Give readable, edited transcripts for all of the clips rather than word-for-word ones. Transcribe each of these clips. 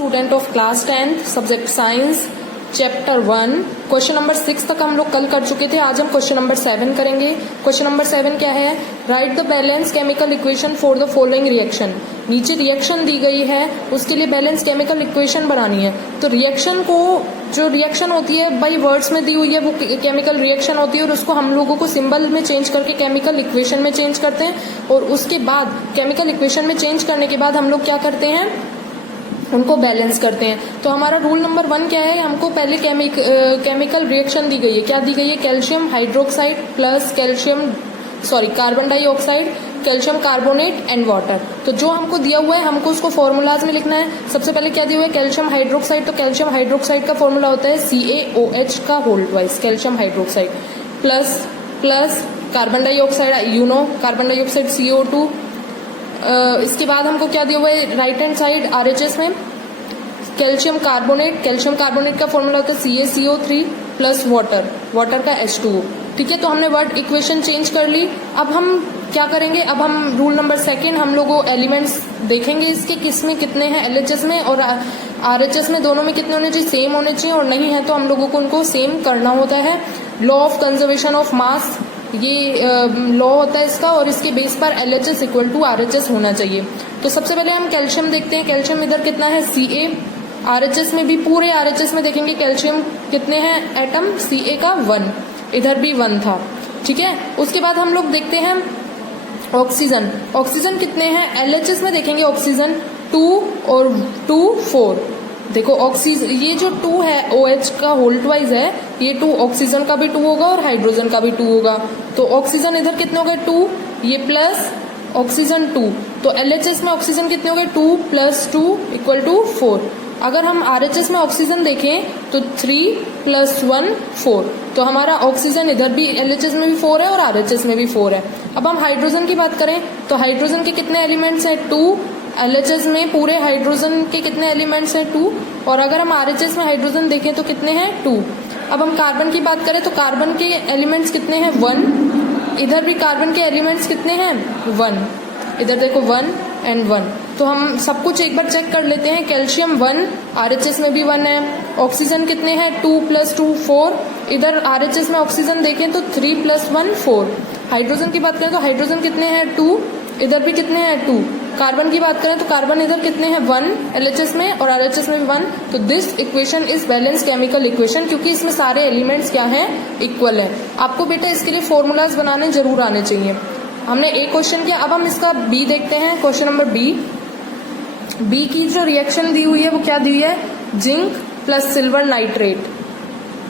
Student of class 10th subject science chapter 1 question number 6 तक हम लोग कल कर चुके थे। आज हम क्वेश्चन नंबर 7 करेंगे। क्वेश्चन नंबर 7 क्या है? Right the balance chemical equation for the following reaction. नीचे रिएक्शन दी गई है, उसके लिए बैलेंस केमिकल इक्वेशन बनानी है। तो रिएक्शन को, जो रिएक्शन होती है बाई वर्ड्स में दी हुई है वो केमिकल रिएक्शन होती है, और उसको हम लोगों को सिंबल में चेंज करके केमिकल इक्वेशन में चेंज करते हैं। और उसके बाद केमिकल इक्वेशन में चेंज करने के बाद हम लोग क्या करते हैं, उनको बैलेंस करते हैं। तो हमारा रूल नंबर 1 क्या है? हमको पहले केमिकल रिएक्शन दी गई है। क्या दी गई है? Calcium hydroxide plus carbon dioxide, calcium carbonate and water. तो जो हमको दिया हुआ है हमको उसको फॉर्मूलाज में लिखना है। सबसे पहले क्या दिया हुआ है? Calcium hydroxide. तो कैल्शियम हाइड्रोक्साइड का फॉर्मूला होता है CaOH का whole twice, calcium hydroxide plus carbon dioxide, carbon dioxide CO2। इसके बाद हमको क्या दिया हुआ है राइट हैंड साइड RHS में? कैल्शियम कार्बोनेट का फॉर्मूला होता है CaCO3 प्लस वाटर का H2O। ठीक है, तो हमने वर्ड इक्वेशन चेंज कर ली। अब हम क्या करेंगे? अब हम रूल नंबर 2 हम लोग एलिमेंट्स देखेंगे इसके किस में कितने हैं, LHS में और RHS में, दोनों में कितने होने चाहिए? सेम होने चाहिए, और नहीं है तो हम लोगों को उनको सेम करना होता है। Law of conservation of mass, ये लॉ होता है इसका, और इसके बेस पर LHS इक्वल टू RHS होना चाहिए। तो सबसे पहले हम कैल्शियम देखते हैं। कैल्शियम इधर कितना है? Ca। RHS में भी, पूरे RHS में देखेंगे कैल्शियम कितने हैं एटम? Ca का 1, इधर भी 1 था। ठीक है, उसके बाद हम लोग देखते हैं ऑक्सीजन कितने हैं? LHS में देखेंगे ऑक्सीजन 2 और 2 4। देखो ऑक्सीजन, ये जो 2 है OH का होल ट्वाइस है, ये 2 ऑक्सीजन का भी 2 होगा और हाइड्रोजन का भी 2 होगा। तो ऑक्सीजन इधर कितने हो गए? 2, ये प्लस ऑक्सीजन 2। तो LHS में ऑक्सीजन कितने हो गए? 2 + 2 = 4। अगर हम RHS में ऑक्सीजन देखें तो 3 + 1 4। तो हमारा ऑक्सीजन इधर भी LHS में भी 4 है और RHS में भी 4 है। अब हम हाइड्रोजन की बात करें तो हाइड्रोजन के कितने एलिमेंट्स हैं? 2। LHS में पूरे हाइड्रोजन के कितने एलिमेंट्स हैं? 2। और अगर हम RHS में हाइड्रोजन देखें तो कितने हैं? 2। अब हम कार्बन की बात करें तो कार्बन के एलिमेंट्स कितने हैं? 1। इधर भी कार्बन के एलिमेंट्स कितने हैं? 1। इधर देखो 1 और 1। तो हम सब कुछ एक बार चेक कर लेते हैं। कैल्शियम 1, RHS में भी 1 है। ऑक्सीजन कितने हैं? 2 + 2 4। इधर RHS में ऑक्सीजन देखें तो 3 + 1 4। हाइड्रोजन की बात करें तो हाइड्रोजन कितने हैं? 2। इधर भी कितने हैं? 2। कार्बन की बात करें तो कार्बन इधर कितने हैं? 1 LHS में और RHS में भी 1। तो this equation is balance chemical equation, क्योंकि इसमें सारे एलिमेंट्स क्या हैं? इक्वल है। आपको बेटा इसके लिए फॉर्मूलाज बनाने जरूर आने चाहिए। हमने एक क्वेश्चन किया, अब हम इसका B देखते हैं। क्वेश्चन नंबर B की जो रिएक्शन दी हुई है वो क्या दी हुई है? Zinc plus silver nitrate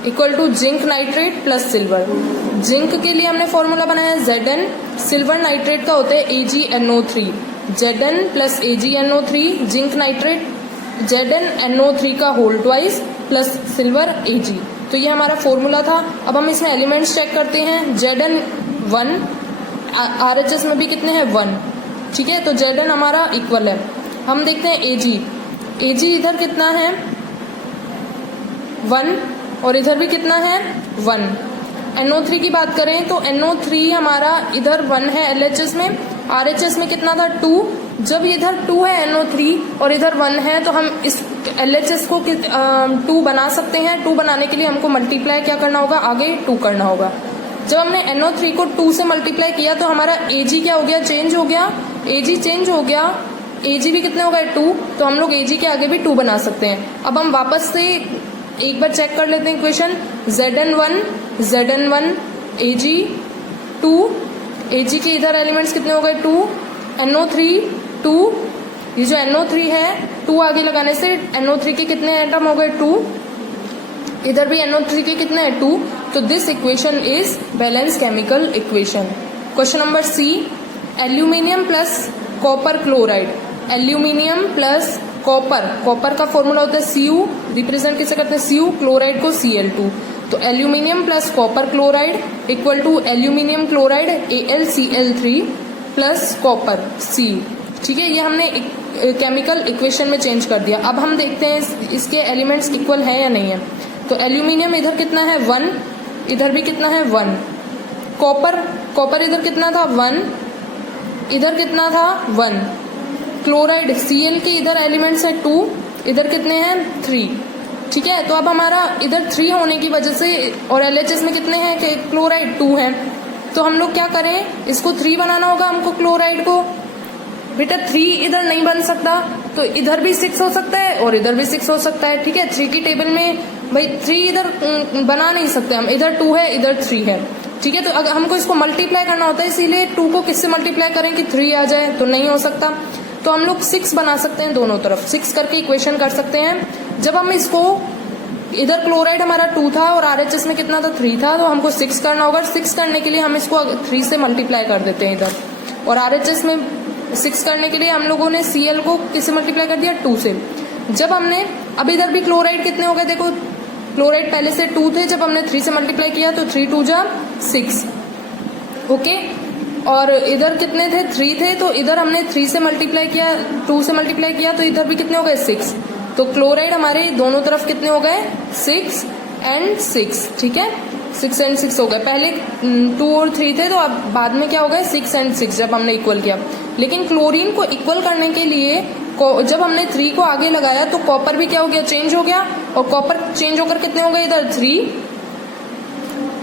equal to zinc nitrate plus silver. Zinc के लिए हमने फॉर्मूला बनाया Zn, सिल्वर नाइट्रेट का होता है AgNO3। Zn + AgNO3 zinc nitrate, ZnNO3 का whole twice plus silver Ag। तो ये हमारा फॉर्मूला था। अब हम इसमें एलिमेंट्स चेक करते हैं। Zn 1, RHS में भी कितने हैं? 1। ठीक है, तो Zn हमारा इक्वल है। हम देखते हैं Ag इधर कितना है? 1, और इधर भी कितना है? 1। NO3 की बात करें तो NO3 हमारा इधर 1 है LHS में, RHS में कितना था? 2। जब इधर 2 है NO3 और इधर 1 है तो हम इस LHS को 2 बना सकते हैं। 2 बनाने के लिए हमको मल्टीप्लाई क्या करना होगा? आगे 2 करना होगा। जब हमने NO3 को 2 से मल्टीप्लाई किया तो हमारा Ag क्या हो गया? चेंज हो गया। Ag चेंज हो गया, Ag भी कितने हो गए? 2। तो हम लोग Ag के आगे भी 2 बना सकते हैं। अब हम वापस से एक बार चेक कर लेते हैं इक्वेशन। Zn1 Ag 2, Ag के इधर एलिमेंट्स कितने हो गए? 2। NO3 2, ये जो NO3 है 2 आगे लगाने से NO3 के कितने एटम हो गए? 2। इधर भी NO3 के कितने हैं? 2। तो this equation is balance chemical equation. Question number C, aluminium plus copper chloride. Aluminium plus copper का फॉर्मूला होता है Cu, रिप्रेजेंट किसे करते हैं? Cu, क्लोराइड को Cl2। तो aluminium plus copper chloride equal to aluminium chloride AlCl3 plus copper C। ठीक है, ये हमने केमिकल इक्वेशन में चेंज कर दिया। अब हम देखते हैं इसके एलिमेंट्स इक्वल है या नहीं है। तो एल्यूमिनियम इधर कितना है? 1, इधर भी कितना है? 1। कॉपर इधर कितना था? 1, इधर कितना था? 1। क्लोराइड Cl के इधर एलिमेंट्स है 2, इधर कितने हैं 3, ठीक है। तो अब हमारा इधर 3 होने की वजह से और LHS में कितने हैं क्लोराइड 2 है, तो हम लोग क्या करें, इसको 3 बनाना होगा हमको क्लोराइड को। बेटा 3 इधर नहीं बन सकता, तो इधर भी 6 हो सकता है और इधर भी 6 हो सकता है, ठीक है। 3 की टेबल में भाई 3 इधर बना नहीं सकते हम, इधर 2 है इधर 3 है, ठीक है। तो अगर हमको इसको मल्टीप्लाई करना होता है, इसीलिए 2 को किससे मल्टीप्लाई करें कि 3 आ जाए, तो नहीं हो सकता। तो हम लोग 6 बना सकते हैं दोनों तरफ, 6 करके इक्वेशन कर सकते हैं। जब हम इसको इधर क्लोराइड हमारा 2 था और RHS में कितना था 3 था, तो हमको 6 करना होगा। 6 करने के लिए हम इसको 3 से मल्टीप्लाई कर देते हैं इधर, और RHS में 6 करने के लिए हम लोगों ने Cl को किससे मल्टीप्लाई कर दिया 2 से। जब हमने अब इधर भी क्लोराइड कितने हो गए, देखो क्लोराइड पहले से 2 थे, जब हमने 3 से मल्टीप्लाई किया तो 3 2 जा 6, ओके। और इधर कितने थे 3 थे, तो इधर हमने 3 से मल्टीप्लाई किया 2 से मल्टीप्लाई किया, तो इधर भी कितने हो गए 6। तो क्लोराइड हमारे दोनों तरफ कितने हो गए 6 and 6, ठीक है। 6 and 6 हो गए, पहले 2 और 3 थे, तो अब बाद में क्या हो गए 6 and 6 जब हमने इक्वल किया। लेकिन क्लोरीन को इक्वल करने के लिए जब हमने 3 को आगे लगाया तो कॉपर भी क्या हो गया चेंज हो गया, और कॉपर चेंज होकर कितने हो गए इधर 3।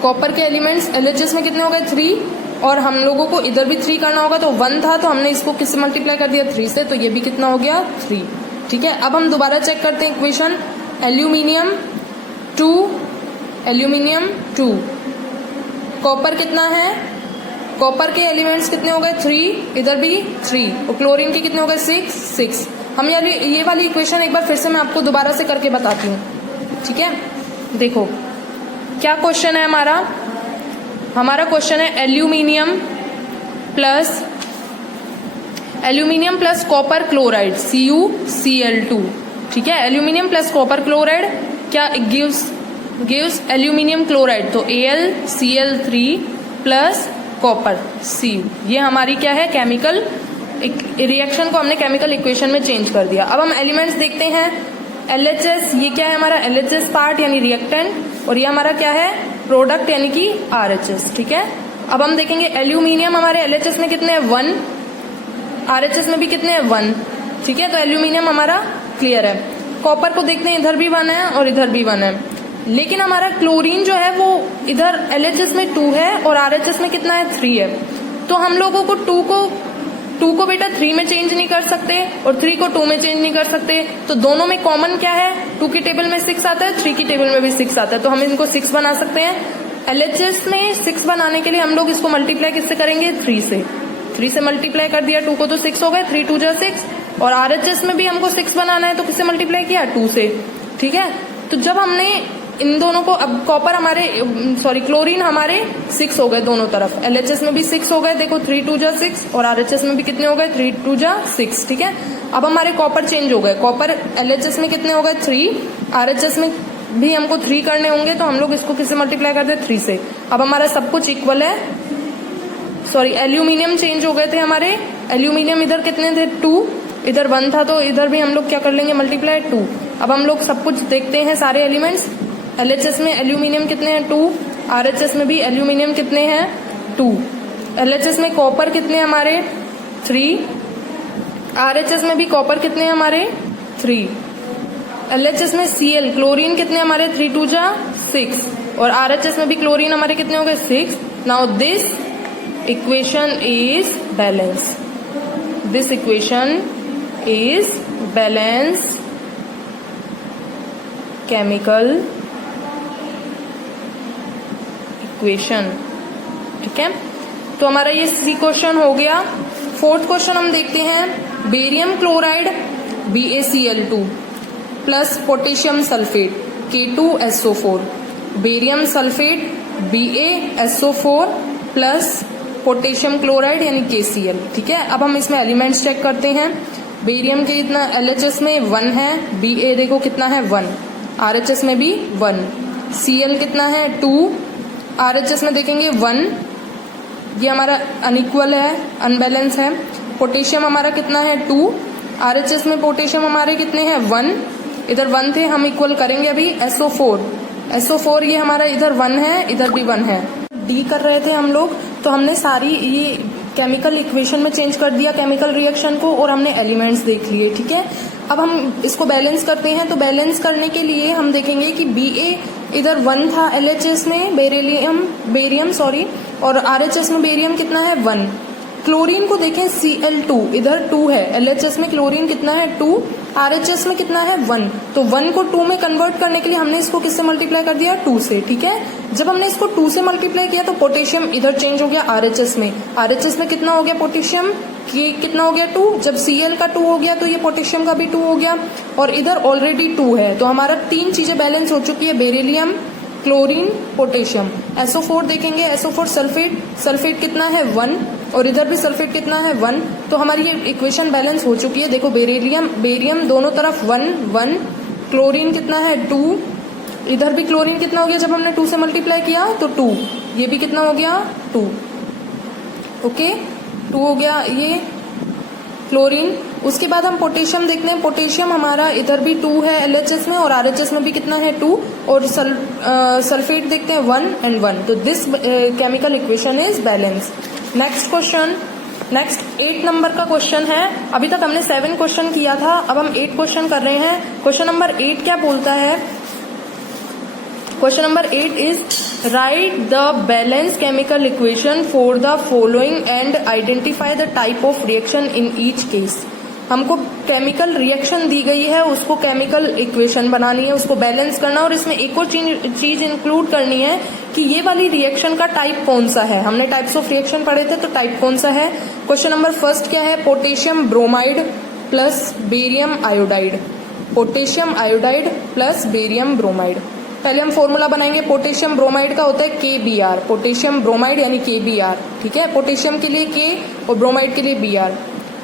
कॉपर के एलिमेंट्स LHS में कितने हो गए 3, और हम लोगों को इधर भी 3 करना होगा, तो 1 था तो हमने इसको किससे मल्टीप्लाई कर दिया 3 से, तो ये भी कितना हो गया 3, ठीक है। अब हम दोबारा चेक करते हैं इक्वेशन, एल्यूमिनियम 2 कॉपर कितना है, कॉपर के एलिमेंट्स कितने हो गए 3, इधर भी 3, और क्लोरीन के कितने हो गए 6। हम यार ये वाली इक्वेशन एक बार फिर से मैं आपको दोबारा से करके बताती हूँ, ठीक है। देखो क्या क्वेश्चन है हमारा क्वेश्चन है aluminium plus copper chloride CuCl2, ठीक है। एल्यूमिनियम प्लस कॉपर क्लोराइड क्या गिव्स एल्यूमिनियम क्लोराइड, तो AlCl3 प्लस कॉपर Cu। ये हमारी क्या है केमिकल रिएक्शन को हमने केमिकल इक्वेशन में चेंज कर दिया। अब हम एलिमेंट्स देखते हैं। LHS ये क्या है हमारा LHS पार्ट यानी रिएक्टेंट, और ये हमारा क्या है प्रोडक्ट यानी कि RHS, ठीक है। अब हम देखेंगे एल्यूमिनियम हमारे LHS में कितने हैं 1, RHS में भी कितने हैं 1, ठीक है। तो एल्यूमिनियम हमारा क्लियर है। कॉपर को देखते हैं, इधर भी 1 है और इधर भी 1 है, लेकिन हमारा क्लोरीन जो है वो इधर LHS में 2 है और RHS में कितना है 3 है। तो हम लोगों को 2 को बेटा 3 में चेंज नहीं कर सकते और 3 को 2 में चेंज नहीं कर सकते, तो दोनों में कॉमन क्या है 2 की टेबल में 6 आता है, 3 की टेबल में भी 6 आता है, तो हम इनको 6 बना सकते हैं। LHS में 6 बनाने के लिए हम लोग इसको मल्टीप्लाई किससे करेंगे 3 से मल्टीप्लाई कर दिया, 2 को तो 6 हो गए, 3 2 जा 6, और RHS में भी हमको 6 बनाना है तो किससे मल्टीप्लाई किया 2 से, ठीक है। तो जब हमने इन दोनों को, अब कॉपर हमारे क्लोरीन हमारे 6 हो गए दोनों तरफ, LHS में भी 6 हो गए, देखो 3 2 जा 6, और RHS में भी कितने हो गए 3 2 जा 6, ठीक है। अब हमारे कॉपर चेंज हो गए, कॉपर LHS में कितने हो गए 3, RHS में भी हमको 3 करने होंगे, तो हम लोग इसको किससे मल्टीप्लाई कर दे 3 से। अब हमारा सब कुछ इक्वल है। एल्यूमिनियम चेंज हो गए थे हमारे, एल्यूमिनियम इधर कितने थे 2, इधर 1 था, तो इधर भी हम लोग क्या कर लेंगे मल्टीप्लाई 2। अब हम लोग सब कुछ देखते हैं सारे एलिमेंट्स, LHS में एल्यूमिनियम कितने हैं 2, RHS में भी एल्यूमिनियम कितने हैं 2, LHS में कॉपर कितने हैं हमारे 3, RHS में भी कॉपर कितने हैं हमारे 3, LHS में Cl क्लोरीन कितने हमारे 3 2 जा 6, और RHS में भी क्लोरीन हमारे कितने हो गए 6। Now this equation is balance, this equation is balanced chemical equation, ठीक है। तो हमारा ये सी क्वेश्चन हो गया। 4th क्वेश्चन हम देखते हैं, barium chloride BaCl2 plus potassium sulphate K2SO4, barium sulphate BaSO4 plus potassium chloride यानी KCl, ठीक है। अब हम इसमें एलिमेंट्स चेक करते हैं। बेरियम के इतना LHS में 1 है, Ba देखो कितना है 1, RHS में भी 1, Cl कितना है 2, RHS में देखेंगे 1, ये हमारा अनइक्वल है, अनबैलेंस है। पोटेशियम हमारा कितना है 2, RHS में पोटेशियम हमारे कितने हैं 1, इधर 1 थे, हम इक्वल करेंगे अभी। SO4 ये हमारा इधर 1 है, इधर भी 1 है। डी कर रहे थे हम लोग, तो हमने सारी ये केमिकल इक्वेशन में चेंज कर दिया केमिकल रिएक्शन को, और हमने एलिमेंट्स देख लिए, ठीक है। अब हम इसको बैलेंस करते हैं, तो बैलेंस करने के लिए हम देखेंगे कि Ba इधर 1 था LHS में बेरियम और RHS में बेरियम कितना है 1। क्लोरीन को देखें Cl2 इधर 2 है, LHS में क्लोरीन कितना है 2, RHS में कितना है 1। तो 1 को 2 में कन्वर्ट करने के लिए हमने इसको किससे मल्टीप्लाई कर दिया 2 से, ठीक है। जब हमने इसको 2 से मल्टीप्लाई किया तो पोटेशियम इधर चेंज हो गया RHS में कितना हो गया पोटेशियम कितना हो गया 2। जब Cl का 2 हो गया तो ये पोटेशियम का भी 2 हो गया, और इधर ऑलरेडी 2 है, तो हमारा 3 चीजें बैलेंस हो चुकी है, बेरिलियम, क्लोरीन, पोटेशियम। SO4 देखेंगे, SO4 सल्फेट कितना है 1, और इधर भी सल्फेट कितना है 1, तो हमारी ये इक्वेशन बैलेंस हो चुकी है। देखो बेरियम दोनों तरफ 1, क्लोरीन कितना है 2, इधर भी क्लोरीन कितना हो गया जब हमने 2 से मल्टीप्लाई किया तो 2, ये भी कितना हो गया 2, ओके 2 हो गया ये क्लोरीन। उसके बाद हम पोटेशियम देखते हैं, पोटेशियम हमारा इधर भी 2 है LHS में और RHS में भी कितना है 2, और सल्फेट देखते हैं 1 and 1, तो this chemical equation is balance. Next question, next 8 number का क्वेश्चन है। अभी तक हमने 7 क्वेश्चन किया था, अब हम 8 क्वेश्चन कर रहे हैं। क्वेश्चन नंबर 8 क्या बोलता है, question number 8 is right the balance chemical equation for the following and identify the type of reaction in each case. हमको केमिकल रिएक्शन दी गई है, उसको केमिकल इक्वेशन बनानी है, उसको बैलेंस करना, और इसमें एक और चीज इंक्लूड करनी है कि ये वाली रिएक्शन का टाइप कौन सा है। हमने टाइप्स ऑफ रिएक्शन पढ़े थे, तो टाइप कौन सा है। क्वेश्चन नंबर फर्स्ट क्या है, potassium bromide plus barium iodide, potassium iodide plus barium bromide. पहले हम फॉर्मूला बनाएंगे, पोटेशियम ब्रोमाइड का होता है KBr, पोटेशियम ब्रोमाइड यानी KBr, ठीक है। पोटेशियम के लिए K और ब्रोमाइड के लिए Br,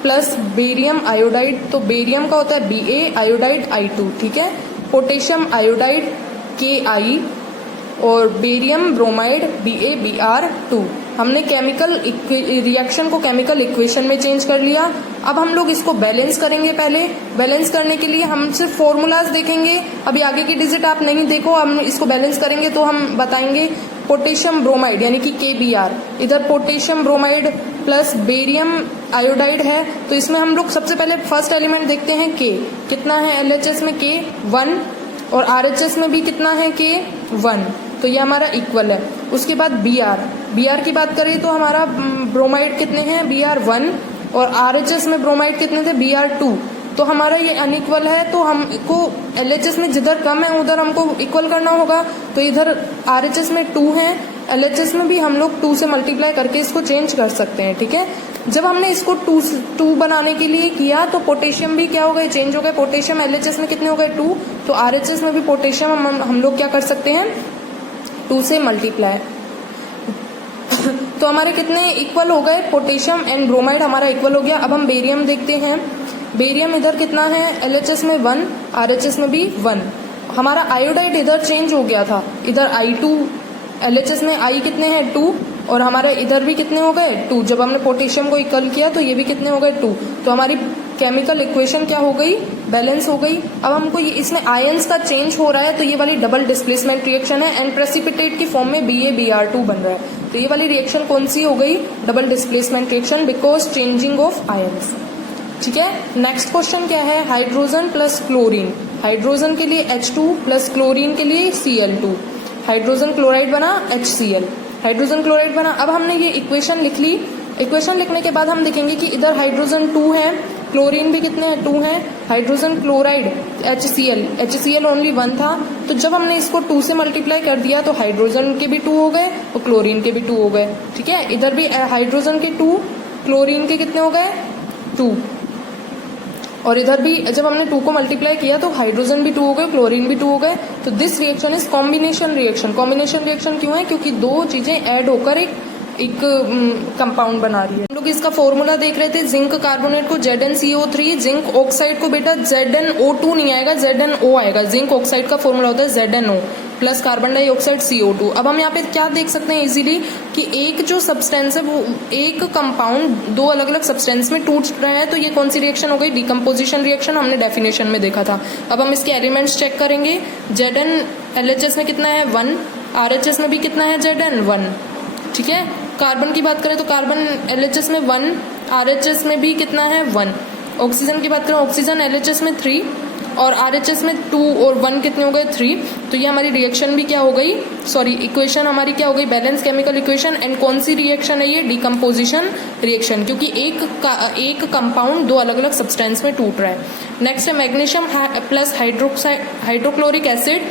प्लस बेरियम आयोडाइड, तो बेरियम का होता है Ba, आयोडाइड I2, ठीक है। पोटेशियम आयोडाइड Ki और बेरियम ब्रोमाइड BaBr2। हमने केमिकल रिएक्शन को केमिकल इक्वेशन में चेंज कर लिया। अब हम लोग इसको बैलेंस करेंगे। पहले बैलेंस करने के लिए हम सिर्फ फॉर्मूलाज देखेंगे, अभी आगे की डिजिट आप नहीं देखो, हम इसको बैलेंस करेंगे तो हम बताएंगे पोटेशियम ब्रोमाइड यानी कि KBr, इधर potassium bromide plus barium iodide है, तो इसमें हम लोग सबसे पहले फर्स्ट एलिमेंट देखते हैं K कितना है LHS में K 1 और RHS में भी कितना है K 1, तो ये हमारा इक्वल है। उसके बाद Br की बात करें तो हमारा ब्रोमाइड कितने हैं Br 1 और RHS में ब्रोमाइड कितने थे Br 2, तो हमारा ये अनइक्वल है, तो हमको LHS में जिधर कम है उधर हमको इक्वल करना होगा, तो इधर RHS में 2 है, LHS में भी हम लोग 2 से मल्टीप्लाई करके इसको चेंज कर सकते हैं, ठीक है। जब हमने इसको 2 बनाने के लिए किया तो पोटेशियम भी क्या हो गए चेंज हो गए, पोटेशियम LHS में कितने हो गए 2, तो RHS में भी पोटेशियम हम लोग क्या कर सकते हैं 2 से मल्टीप्लाई तो हमारे कितने इक्वल हो गए, पोटेशियम एंड ब्रोमाइड हमारा इक्वल हो गया। अब हम बेरियम देखते हैं, बेरियम इधर कितना है LHS में 1, RHS में भी 1, हमारा आयोडाइड इधर चेंज हो गया था, इधर I2, LHS में I कितने हैं 2 और हमारे इधर भी कितने हो गए 2, जब हमने पोटेशियम को इक्वल किया तो ये भी कितने हो गए 2, तो हमारी केमिकल इक्वेशन क्या हो गई बैलेंस हो गई। अब हमको ये इसमें आयंस का चेंज हो रहा है, तो ये वाली डबल डिस्प्लेसमेंट रिएक्शन है एंड प्रेसिपिटेट की फॉर्म में BaBr2 बन रहा है, तो ये वाली रिएक्शन कौन सी हो गई double displacement reaction because changing of ions, ठीक है। नेक्स्ट क्वेश्चन क्या है, हाइड्रोजन प्लस क्लोरीन, हाइड्रोजन के लिए H2 प्लस क्लोरीन के लिए Cl2, हाइड्रोजन क्लोराइड बना HCl, हाइड्रोजन क्लोराइड बना। अब हमने ये इक्वेशन लिख ली, इक्वेशन लिखने के बाद हम देखेंगे कि इधर हाइड्रोजन 2 है, क्लोरीन भी कितने हैं 2 है, हाइड्रोजन क्लोराइड HCl ओनली 1 था, तो जब हमने इसको 2 से मल्टीप्लाई कर दिया तो हाइड्रोजन के भी 2 हो गए और क्लोरीन के भी 2 हो गए, ठीक है। इधर भी हाइड्रोजन के 2, क्लोरीन के कितने हो गए 2, और इधर भी जब हमने 2 को मल्टीप्लाई किया तो हाइड्रोजन भी 2 हो गए, क्लोरीन भी 2 हो गए, तो this reaction is combination reaction. Combination reaction क्यों है, क्योंकि 2 चीजें ऐड होकर एक कंपाउंड बना रही है। हम लोग इसका फॉर्मूला देख रहे थे, जिंक कार्बोनेट को ZnCO3, जिंक ऑक्साइड को बेटा ZnO2 नहीं आएगा ZnO आएगा, जिंक ऑक्साइड का फॉर्मूला होता है ZnO plus carbon dioxide CO2। अब हम यहाँ पे क्या देख सकते हैं इजीली कि एक जो सब्सटेंस है वो एक कंपाउंड 2 अलग अलग सब्सटेंस में टूट रहे हैं, तो ये कौन सी रिएक्शन हो गई डिकम्पोजिशन रिएक्शन, हमने डेफिनेशन में देखा था। अब हम इसके एलिमेंट्स चेक करेंगे, Zn LHS में कितना है 1, RHS में भी कितना है Zn 1, ठीक है। कार्बन की बात करें तो कार्बन LHS में 1, RHS में भी कितना है 1, ऑक्सीजन की बात करें, ऑक्सीजन LHS में 3 और RHS में 2 और 1 कितने हो गए 3। तो ये हमारी रिएक्शन भी क्या हो गई, सॉरी इक्वेशन हमारी क्या हो गई, बैलेंस केमिकल इक्वेशन। एंड कौन सी रिएक्शन है ये, डिकम्पोजिशन रिएक्शन, क्योंकि एक कंपाउंड दो अलग अलग सब्सटेंस में टूट रहा है। नेक्स्ट है magnesium plus hydrochloric acid,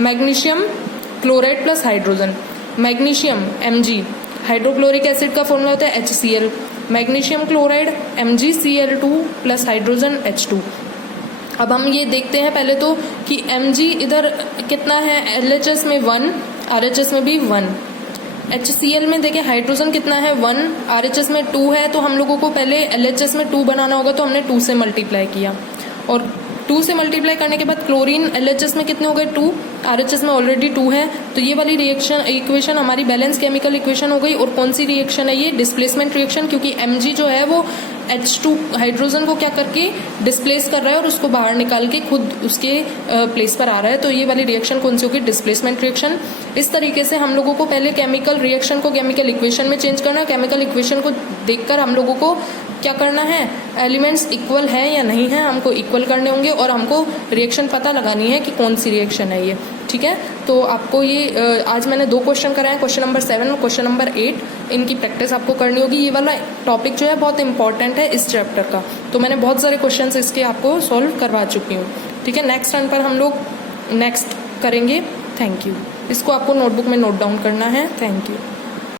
magnesium chloride plus hydrogen. Magnesium Mg, hydrochloric acid का फॉर्मूला होता है HCl, magnesium chloride MgCl2 plus hydrogen H2। अब हम ये देखते हैं पहले तो कि Mg इधर कितना है, LHS में 1, RHS में भी 1, HCl में देखिए हाइड्रोजन कितना है 1, RHS में 2 है। तो हम लोगों को पहले LHS में 2 बनाना होगा, तो हमने 2 से मल्टीप्लाई किया और 2 से मल्टीप्लाई करने के बाद क्लोरीन LHS में कितने हो गए 2, RHS में ऑलरेडी 2 है। तो ये वाली रिएक्शन इक्वेशन हमारी बैलेंस केमिकल इक्वेशन हो गई। और कौन सी रिएक्शन है ये, डिस्प्लेसमेंट रिएक्शन, क्योंकि Mg जो है वो H2 हाइड्रोजन को क्या करके डिस्प्लेस कर रहा है और उसको बाहर निकाल के खुद उसके प्लेस पर आ रहा है। तो ये वाली रिएक्शन कौन सी होगी, डिस्प्लेसमेंट रिएक्शन। इस तरीके से हम लोगों को पहले केमिकल रिएक्शन को केमिकल इक्वेशन में चेंज करना है। केमिकल इक्वेशन को देखकर हम लोगों को क्या करना है, एलिमेंट्स इक्वल है या नहीं है, हमको इक्वल करने होंगे और हमको रिएक्शन पता लगानी है कि कौन सी रिएक्शन है ये। ठीक है, तो आपको ये आज मैंने 2 क्वेश्चन कराए, क्वेश्चन नंबर 7 और क्वेश्चन नंबर 8। इनकी प्रैक्टिस आपको करनी होगी। ये वाला टॉपिक जो है बहुत इंपॉर्टेंट है इस चैप्टर का, तो मैंने बहुत सारे क्वेश्चन इसके आपको सॉल्व करवा चुकी हूँ। ठीक है, नेक्स्ट टर्न पर हम लोग नेक्स्ट करेंगे। Thank you. इसको आपको नोटबुक में नोट डाउन करना है। Thank you.